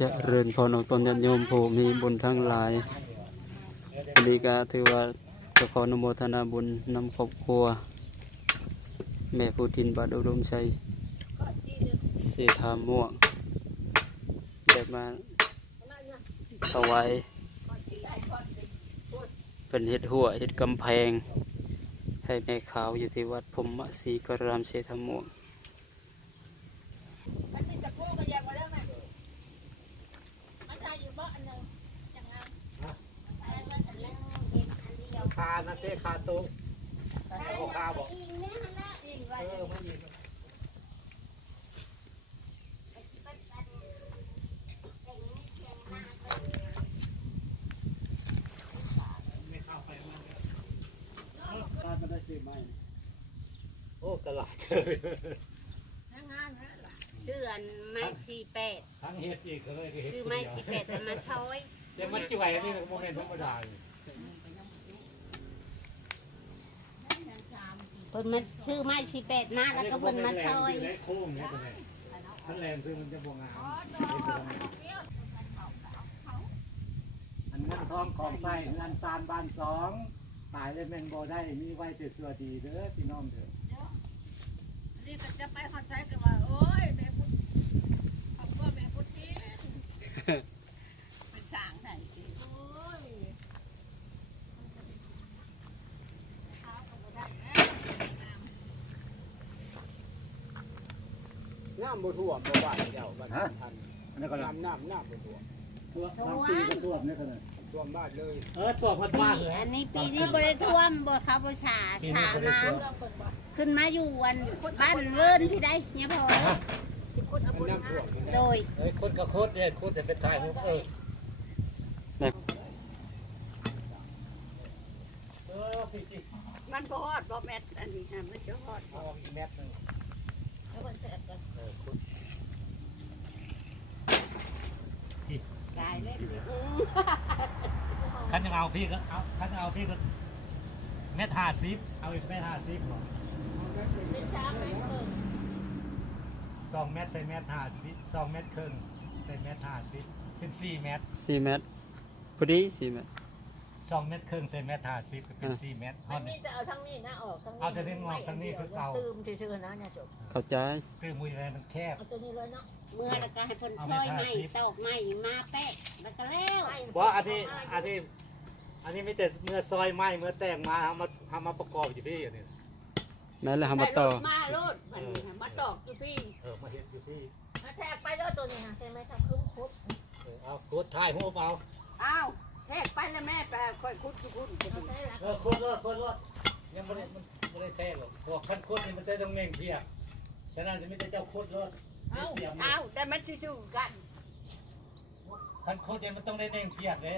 จะเริญพรของตนญาติโยมผู้มีบุญทั้งหลายวันนี้ก็ถือว่าจะขออนุโมทนาบุญนำครอบครัว แม่ผู้ทินบาดอุดมชัยเสถาม่วงได้มาถวายเป็นเห็ดหัวเห็ดกำแพง ให้แม่ขาวอยู่ที่วัดพรหมศรีกรามเสถาม่วง มันติดกับพวกกระยามาแล้วไหมมันชายอยู่บ้านหนึ่งอย่างนั้นแรงมันแต่แรงเห็นอันเดียว คานะเต้คาตุ้งโอคาบอกอิงเนี่ยนะอิงไว้เอไม่ยินการมาได้ซื้อไม้โอ้ตลาดทั้งงานนั่นแหละเสื่อนไม้สีแปดทั้งเฮ็ดอีกก็เลยเฮ็ดคือไม้สีแปดแต่มาช้อยแต่มันจิ๋วอันนี้โมเมนต์ธรรมดา เพิ่นมาซื้อไม้สี่แปดมาแล้วก็เพิ่นมาช้อยโค้งเนี่ยตรงนี้มันแรงซึ่งมันจะบวงงามอันเงินทองของใส่เงินซานบ้านสองตายเลยแม่นบ่ได้มีไว้แต่สัวดีเด้อพี่น้องเด้อนี่ก็จะไปเข้าใจกันว่าโอ้ยแม่พุทธคำว่าแม่พุทธิเป็นสางไหนโอ้ยข้าวก็บ่ได้แล้ว น้ำบ่ท่วมบ่ไหวเจ้าบ้านทันอันนี้ก็ลน้ำน้ำน้ำบ่ท่วมตัวสองปีก็ท่วมเนี่ยขนาดท่วมบ้านเลย เออท่วมพัดปีบ้านเลยอันนี้ปีนี้บริท่วมบ่เขาบ่สาสามาขึ้นมาอยู่วันบ้านเวิร์นพี่ได้เนี่ยพอที่พุทธเอาบุญน้ำท่วมนี่โดนะยเฮ้ยคนกับโคตรเนี่ยโคตรแต่เป็นทายเออเออพี่จิ๊กมันบ่ฮอดบ่แม่นอันนี้ฮะมันจะฮอดเอาอีกแมทหนึง แล้วมันแตกกันเออคุณกายเล่นเลยคันจะเอาพี่ก็เอาคันจะเอาพี่ก็เมตรห้าสิบเอาอีกเมตรห้าสิบหรอเป็นช้างไหมเพิ่งสองเมตรใส่เมตรห้าสิบสองเมตรครึ่งใส่เมตรห้าสิบเป็นสี่เมตรสี่เมตรพอดีสี่เมตร สองเมตรครึ่งใส่เมตรห้าสิบก็เป็นสี่เมตรอัเท่านนี้นี้ จะเอาทั้งนี้นะออกทั้งนี้เอาแต่ที่งอกทั้งนี้คือเก่า ตืมชื่อๆนะเนี่ยจบเข้าใจคือมืออะไรมันแคบ เอาตัวนี้เลยเนาะเมื่อแล้วก็ให้เพิ่นช้อยไม้ตอกไม้มาแปะแล้วก็แล้วว่าอันนี้อันนี้อันนี้ไม่แต่เมื่อซอยไม้เมื่อแต่งมาเอามาทำมาประกอบอยู่พี่อย่างนี้แม่นแล้วหามาต่อ ใส่รถมาโลดมันมาตอกอยู่พี่เออมาเห็ดอยู่พี่มาแทกไปแล้วตัวนี้นะใช่ไหมทำคุ้มคุดเออเอาโคตรถ่ายหัวเปล่าอ้าว แทกไปแล้วแม่ไปค่อยคุดคุดคุดเออโคตรรอดโคตรรอดยังไม่ได้มันไม่ได้แท้หรอกเพราะคันโคตรนี่มันจะต้องเน่งเพียกฉะนั้นจะไม่ได้เจ้าโคตรรอดไม่อ้าวเสียมอ้าวแต่มันสู้กันคันโคตรเนี่ยมันต้องได้เน่งเพียกเลย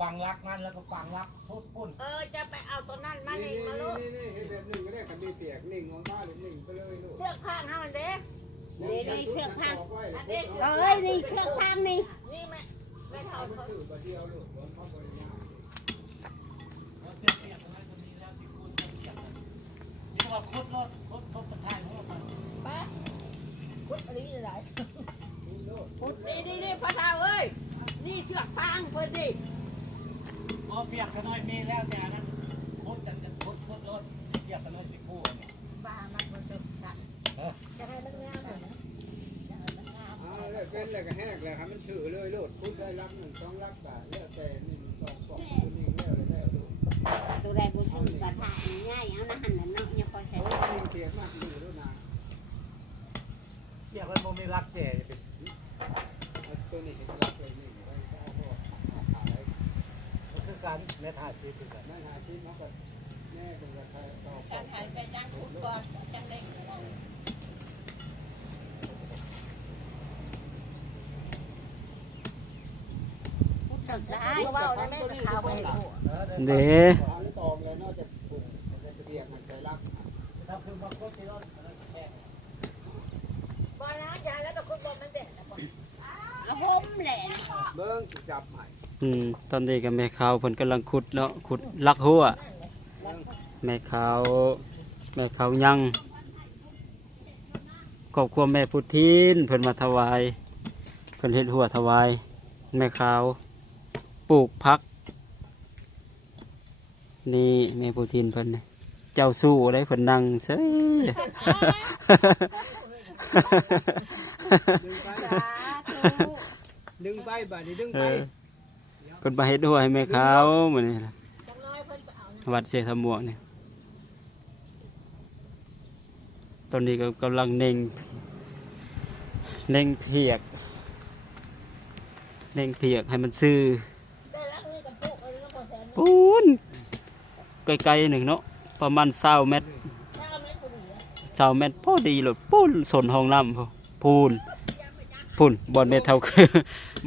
ฟังรักมันแล้วก็ฟังรักทุบปุ้นเออจะไปเอาตัวนั้นมานี่นี่มาโลดนี่นี่เฮ็ดแบบหนึ่งก็ได้คันมีเปียกนิ่งของบ้านหรือนิ่งไปเลยลูกเชือกข้างให้มันเด้นี่นี่เชือกพางอันนี้เอ้ยนี่เชือกพางนี่นี่แม่ เราเสียเปรียกตรงนั้นตรงนี้แล้วสิคูเสียเปียกนี่ว่าโคตรรอดโคตรโคตรถ่ายหัวมันไปคุดอันนี้จะไหนคุดนี่นี่นี่พระเท้าเอ้ย นี่เชือกทางเพิ่นดิเปียกกันน้อยมีแล้วแต่นั้นโคตรจังจะโคตรโคตรรอดเปียกกันน้อยสิคู่บ้ามันมันสุดนะจะให้มันงา เป็นแล้วก็แห้งแล้วครับมันถือเลยโลดคุณได้รับหนึ่งสองรับบาทแล้วแต่หนึ่งสองสองตัวนิ่งแล้วแล้วลูกตัวใดบ่ซื้อกระถาง่ายเอานะหั่นน่ะเนาะอย่าพอใช้โอ้ยนเปียกมากดูแล้วยนะเปียกมันโมไมีรักแจ่จะเป็นตัวนี้จะรับเลยนี่ไว้เช้าพ่อขายมันคือการเมทาซีคือกันนั่นหาชิ้นมันก็แน่เป็นกราคาต่อการหายไปจ้างคุดก่อนจังเล็ก พูดได้เพราะว่าในแม่ข่าวไปเด้ตอมเลยนอกจากปลูกเบียกมันใส่รักถ้าคือมาคตรที่รอดอันนั้นแค่บอลนะยาแล้วก็คนบ่มันเด็ดนะบอลเอาห่มแหละเบิ้งสิจับใหม่อืมตอนนี้ก็แม่ขาวเพิ่นกำลังขุดเนาะขุดลักหัวแม่ขาวแม่ขาวยังครอบครัวแม่พุทธินเพิ่นมาถวายเพิ่นเฮ็ดหัวถวายแม่ขาว ปลูกพัก นี่แม่ปูทินเพิ่นนี่เจ้าสู้ได้เพิ่นนั่งเซ้ย ดึงไปสาธุ ดึงไปบาดนี้ดึงเอไปอเพิ่นมาเฮ็ดหัวให้แม่ขาวมื้อนี้ล่ะจังน้อยเพิ่นไปเอานะวัดเสยทำหมวกนี่ตอนนี้ก็กำลังเน่งเน่งเพียกเน่งเพียกให้มันซื่อ ปูนไกลๆหนึ่งเนาะประมาณเศร้าเมตรถ้าเอาไม่คนเหลือเศร้าเมตรพอดีเลยปูนสนห้องน้ำพอปูนปูนบอลเมตรเท่าคื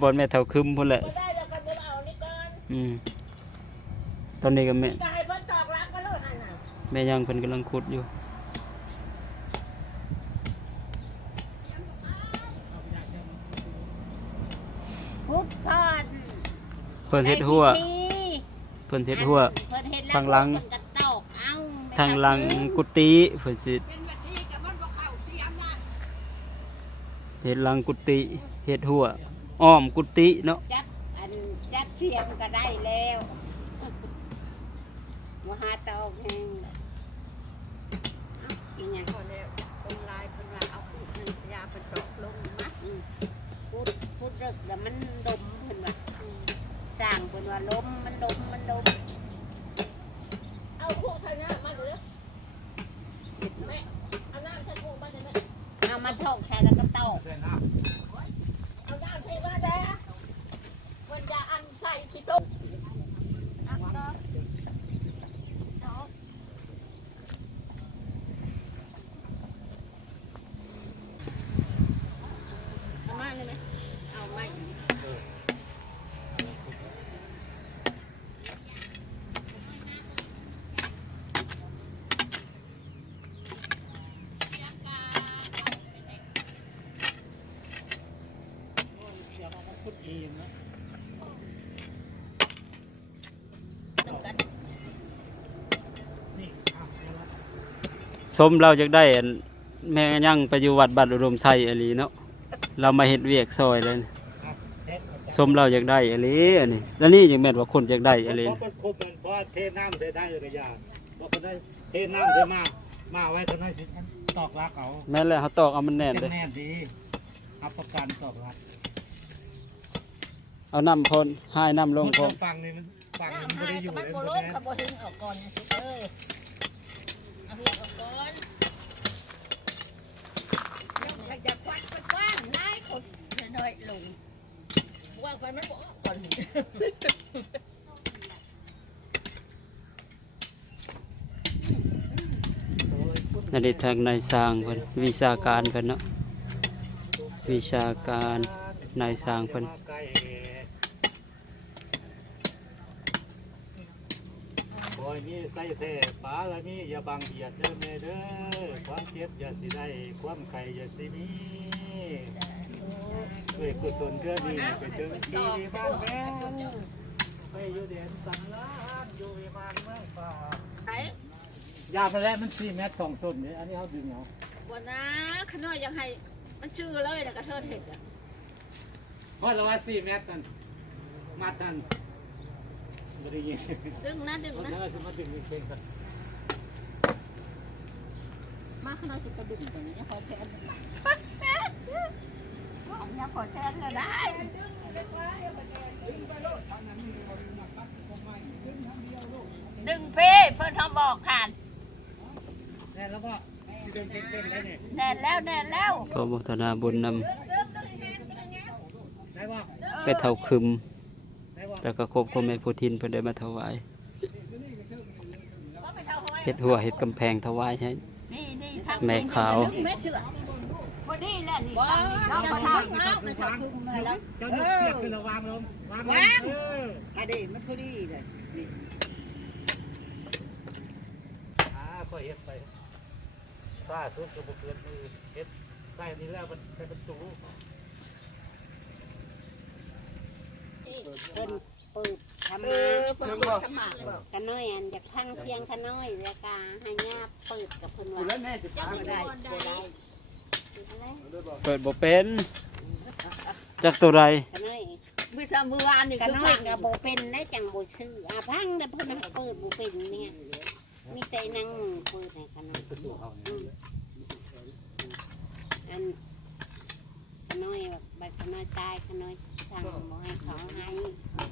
บอลเมตรเท่าคึมพุ่นแหละบ่ได้แล้วก็เดี๋ยวเอานี่ก่อนอืมตอนนี้ก็แม่นี่ก็ให้เพิ่นตอกรักมาเลยหั่นน่ะแม่ยังเพิ่นกำลังขุดอยู่พุทธพรเพิ่นเฮ็ดหัวได้ พิธีเพิ่นเฮ็ดหัวเพิ่นเฮ็ดทางหลังเพิ่นก็ตอกเอาทางหลังกุฏิเพิ่นสิเป็นแบบนี้กับมันบ่เข้าเสียมนะเฮ็ดหลังกุฏิเฮ็ดหัวอ้อมกุฏิเนาะจับอันจับเสียมก็ได้แล้วมหาตอกแห้งเอ้านี่ไงพอแล้วองค์ลายเพิ่นว่าเอาพูดนั่นยาเพิ่นตอกลงมาอืมพูดพูดเลิกแล้วมันดมเพิ่นว่าอืมสร้างเพิ่นว่าลมมันลมมันลม เอาพวกไทยนะมาเด้อแม่เอาน้ำใส่พวกมันได้ไหม เอามาถอกใส่แล้วก็ตอก เส้นน้ เอาน้ำใส่มาเด้อเพิ่นจะอันใส่ขี้ต้ม เอาตอกตอก เอามาเลยไหม เอาไม่ำ พุทธีนะน้ำกันนี่เอาเอาละสมเราจะได้อันแม่ยังไปอยู่วัดบัดอุดมไซอหลีเนาะเรามาเฮ็ดเวียกซอยเลยนะครับเฮ็ดเอาสมเราอยากได้อหลีอันนี้แล้วนี่ยังแม่นว่าคนอยากได้อหลีเพราะมันครบมันเพราะเทน้ำใส่ได้เลยก็ยาเพราะคนได้เทน้ำใส่มามาไว้ตรงนั้นสิตอกรักเอาแม่นแล้วเขาตอกเอามันแน่นจะเลยแน่นดีรับประกันตอกรัก เอาน้ำพ่นให้น้ำลงคนพร้อมฟังนี่มันฟังนี่มันน้ำไม่ให้ได้อยู่กับมันเลยโบมันโลแน่นกับโบถึงออกก่อนนะเออเอาเพียงออกก่อนอยากจะควักมันกว้างนายคนน้อยๆลงว่างไปมันบ่ออกก่อนนั่นเองทางนายสร้างเพิ่นวิชาการเพิ่นเนาะวิชาการนายสร้างเพิ่น มาใกล้คอยมี ใส่แท้ปลาละมีอย่าบังเบียดเด้อแม่เด้อความเจ็บอย่าสิได้ความไข่อย่าสิมีด้วยกุศลเพื่อนี้ไปถึงที่บ้านแม่ไปอยู่เด่นสันลานอยู่วิมานเมืองฟ้าไหนยาไปแล้วมันสี่เมตรสองส้นเนี่ยอันนี้เขาดึงเอาวันนะขน้อยยังให้มันชื่อเลยนะกระเทิดเห็ดอะเพราเราว่าสี่เมตรกันมาทัน ไม่ได้ยินดึงนะดึงเพราะนะฉะนั้นสมาดึงอีกเช่นกันมาขน้อยจะกระดึงตัวนี้ยังพอแชร์อย่าขอเชิญเลยได้ดึงเพ่เพิ่นทำบอกผ่านแน่แล้วก็ที่เดินเก่งๆได้เนี่ยแน่นแล้วแน่นแล้วก็โมทนาบุญนำได้ว่าไปเท่าคึมได้ว่า แล้วก็ครบพ่อแม่ผู้ทินเพิ่นได้มาถวายเฮ็ดหัวเฮ็ดกำแพงถวายให้แม่ขาวแม่เชื่อพอดีแหละนี่ว้งนี้วเนาะเจ้าพอช้าดีงเอาไปทำพึ่งมาแล้วเจ้ายกเทียบขึ้นระวางลงวางลงเอออะดีมันพอดีเลยนี่อ่าก็เฮ็ดไปซาสุดก็บ่เกินมือเฮ็ดใส่นี่แล้วมันใส่ประตูเพิ่น ปิดทำเอมาอเพิ่นเปิดทำหมากบอกกันน้อยอันอยากพังเสียงกันน้อยแล้วก็ให้ญาเปิดกับเพิ่นว่าแล้วแม่จะเจ้าพาไม่ได้บ่ได้อะไรเปิดบ่เป็นจักตัวไรขน้อยมือสามมือวานนี่ขคือน้อยฟังก็บ่เป็นได้จังบ่ซื้ออะพังเด้อเพิ่นให้เปิดบ่เป็นเนี่ยมีแต่นั่งเปิดให้ขน้อยคือตัวเขาเนี่อืยมอันขน้อยบัดขน้อยตายขน้อย สั่งบ่ให้เขาให้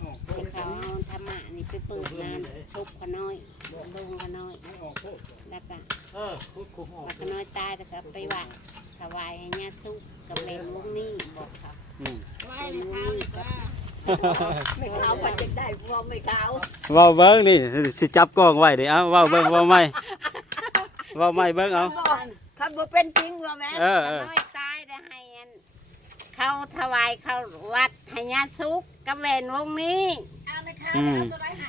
ออกโทให้ษเขาเอาธรรมะนี่ไปเปิดนานซุปขน้อยลงขน้อยไม่ออกโทษแล้วก็เออพูดคุมออกบัดขน้อยตายแล้วก็ไปวัดถวายให้ญาติสุกกับเป็นวงนี้บอกเขาอืมไม่เลยข้าวอีกว่าไม่ขาวมันจะได้พวไม่ขาวเว้าเบิ้งนี่สิจับกล้องไว้เดิเอาเว้าเบิ้งเว้าไม่เว้าไม่เบิ้งเอาคันบ่เป็นจริงว่าแม่เออ เขาถวายเขาวัดให้ญาติสุกกับแหวนวงนี้เอาไม่ขาวเอาตัวไรให้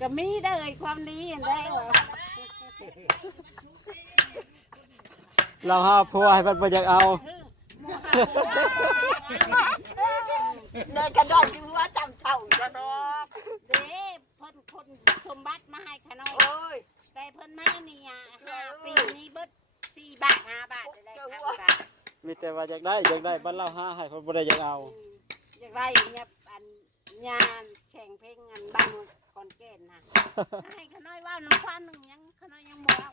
ก็มีได้อความดีอันได้ว่าเราหาผัวให้มันบ่อยากเอาเดินกระดอนที่ว่าจำเท่าจะดอกเด้เพิ่นคนสมบัติมาให้ขน้อยโอ้ยแต่เพิ่นมานี่อะห้าปีนี้เบิดสี่บาทห้าบาทได้ได้ครับบาท มีแต่ว่าอยากได้อยากได้บ้านเราห้าให้เพิ่นบ่ได้อยากเอา อยากได้เนี่ยอันงานแข่งเพลงอันบ้านคอนแก่นนะ ให้ขน้อยว่าน้ำควันหนึ่งยังขน้อยยังบ่เอา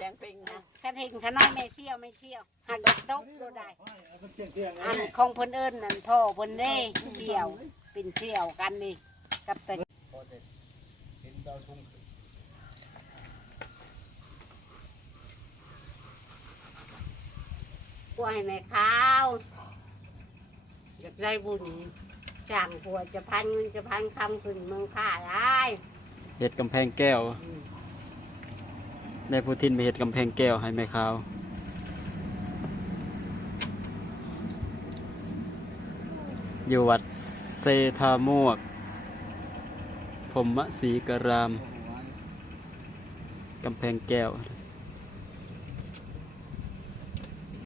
แดงเปิงนะคันเห็นขน้อยไม่เชี่ยวไม่เชี่ยวหักตกโดได้ อันของเพิ่นเอิ้นนั่นพ่อเพิ่นเด้เชี่ยวเป็นเชี่ยวกันนี่กับแต่ เห็นดาวทุ่ง กล้วยในข้าวอยากได้บุญจ้างผัวจะพันเงินจะพันคำขึ้นเมืองข้าได้เฮ็ดกำแพงแก้วได้ผู้ทินไปเฮ็ดกำแพงแก้วให้แม่ขาวอยู่วัดเซทามวกผมมะศรีกราม กำแพงแก้ว